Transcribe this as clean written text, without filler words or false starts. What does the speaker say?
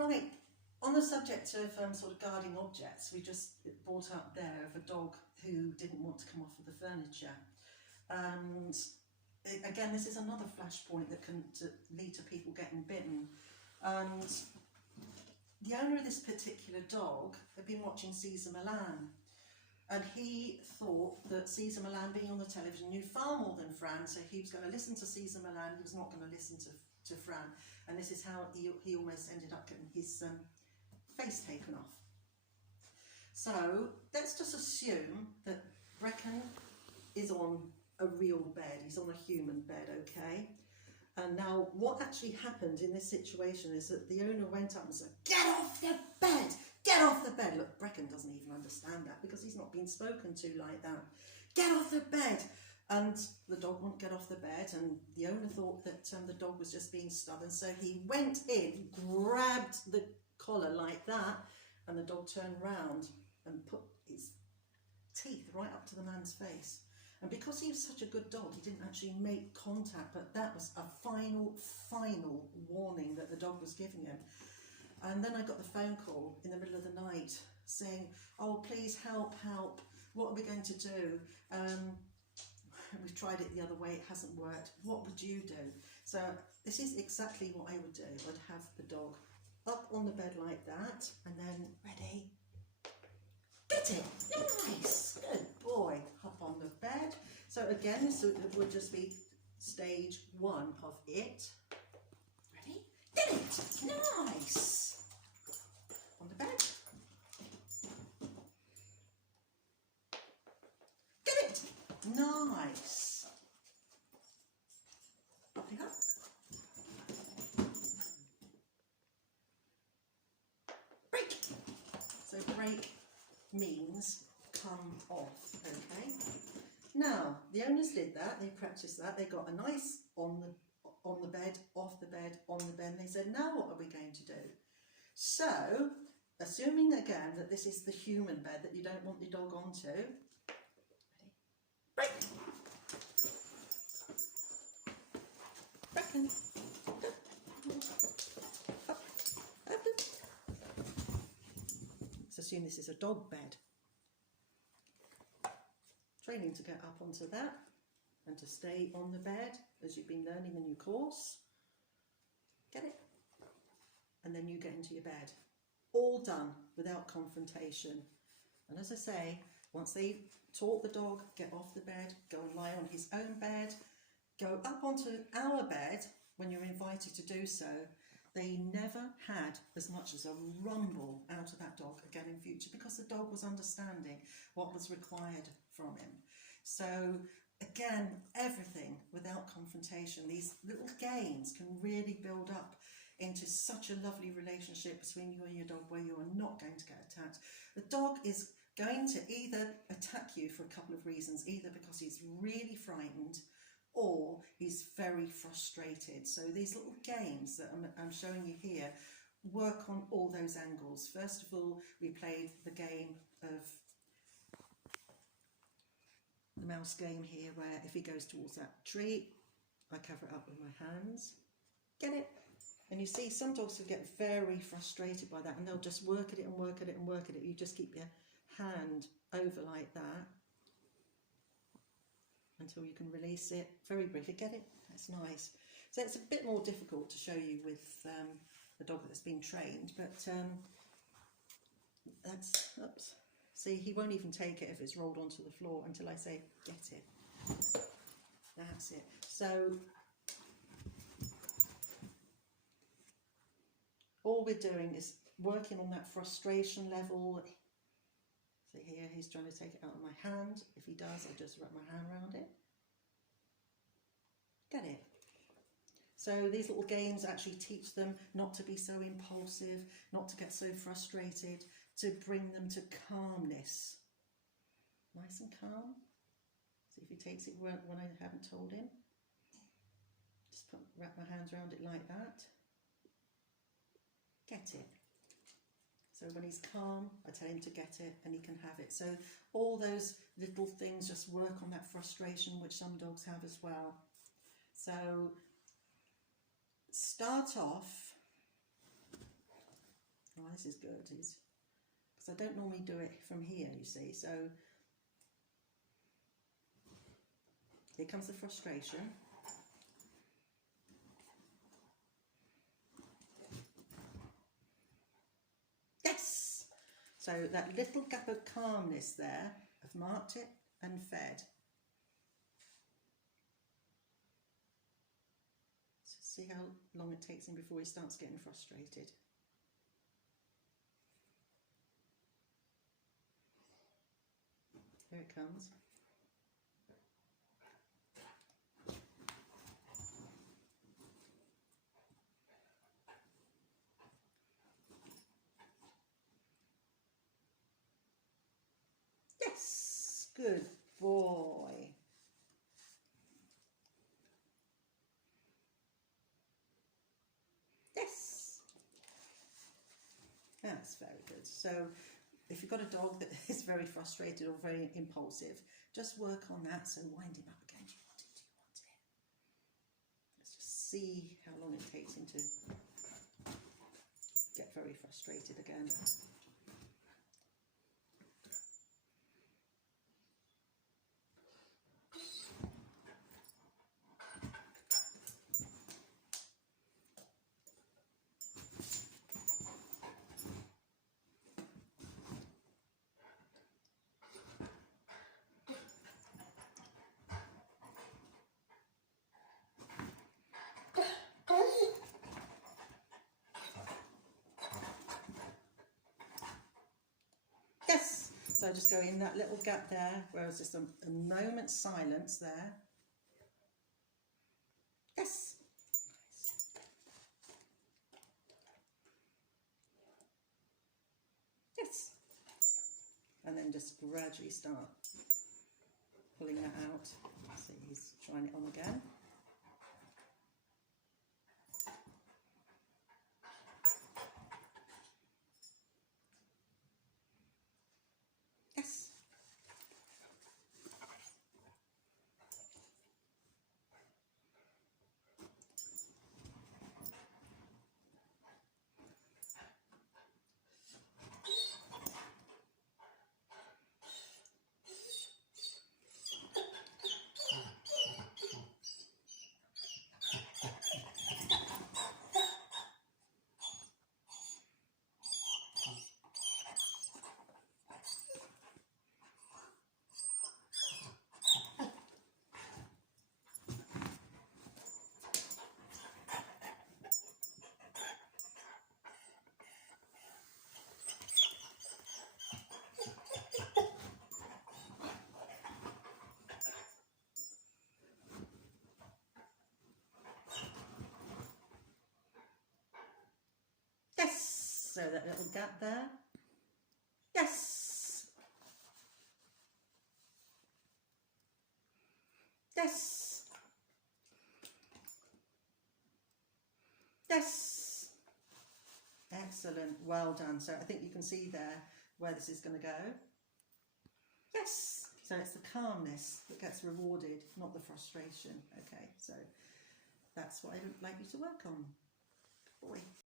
Right, on the subject of sort of guarding objects, we just brought up there of a dog who didn't want to come off of the furniture. And again, this is another flashpoint that can lead to people getting bitten. And the owner of this particular dog had been watching Caesar Milan, and he thought that Caesar Milan, being on the television, knew far more than Fran, so he was going to listen to Caesar Milan, he was not going to listen to Fran, and this is how he almost ended up getting his face taken off. So let's just assume that Brecken is on a real bed, he's on a human bed, okay? And now what actually happened in this situation is that the owner went up and said, "Get off the bed! Get off the bed!" Look, Brecken doesn't even understand that because he's not been spoken to like that. "Get off the bed!" And the dog wouldn't get off the bed, and the owner thought that the dog was just being stubborn, so he went in, grabbed the collar like that, and the dog turned round and put his teeth right up to the man's face. And because he was such a good dog, he didn't actually make contact, but that was a final warning that the dog was giving him. And then I got the phone call in the middle of the night saying, "Oh, please help, what are we going to do? We've tried it the other way, it hasn't worked. What would you do?" So this is exactly what I would do. I'd have the dog up on the bed like that, and then ready, get it, nice, good boy, hop on the bed. So again, this would just be stage one of it. Ready, get it, nice, on the bed, get it, nice, up you go. Break. So break means come off, okay? Now, the owners did that, they practiced that, they got a nice on the bed, off the bed, on the bed, and they said, now what are we going to do? So, assuming again that this is the human bed that you don't want the dog onto, ready, break! Breaking. Up, open. Let's assume this is a dog bed. Training to get up onto that and to stay on the bed as you've been learning the new course. Get it? And then you get into your bed. All done without confrontation. And as I say, once they taught the dog, get off the bed, go and lie on his own bed, go up onto our bed when you're invited to do so, they never had as much as a rumble out of that dog again in future because the dog was understanding what was required from him. So again, everything without confrontation. These little games can really build up into such a lovely relationship between you and your dog where you are not going to get attacked. The dog is going to either attack you for a couple of reasons, either because he's really frightened or he's very frustrated. So these little games that I'm showing you here work on all those angles. First of all, we played the game of the mouse game here, where if he goes towards that tree, I cover it up with my hands. Get it? And you see some dogs will get very frustrated by that and they'll just work at it and work at it and work at it. You just keep your hand over like that until you can release it very briefly. Get it? That's nice. So it's a bit more difficult to show you with a dog that's been trained, but that's, oops. See, he won't even take it if it's rolled onto the floor until I say, get it. That's it. So all we're doing is working on that frustration level. So here he's trying to take it out of my hand. If he does, I just wrap my hand around it. Get it? So these little games actually teach them not to be so impulsive, not to get so frustrated, to bring them to calmness. Nice and calm. See if he takes it when I haven't told him. Just wrap my hands around it like that. Get it. So when he's calm, I tell him to get it and he can have it. So all those little things just work on that frustration, which some dogs have as well. So start off Oh, this is good. Because I don't normally do it from here, you see. So here comes the frustration. Yes! So that little gap of calmness there, I've marked it and fed. So see how long it takes him before he starts getting frustrated. Here it comes. Yes, good boy. Yes. That's very good. So if you've got a dog that is very frustrated or very impulsive, just work on that. So wind him up again. Do you want it? Do you want it? Let's just see how long it takes him to get very frustrated again. Yes. So just go in that little gap there, where it's just a moment's silence there. Yes. Yes. And then just gradually start pulling that out. So he's trying it on again. Yes. Yes. So that little gap there. Yes. Yes. Yes. Excellent. Well done. So I think you can see there where this is going to go. Yes. So it's the calmness that gets rewarded, not the frustration. Okay. So that's what I would like you to work on. Good boy.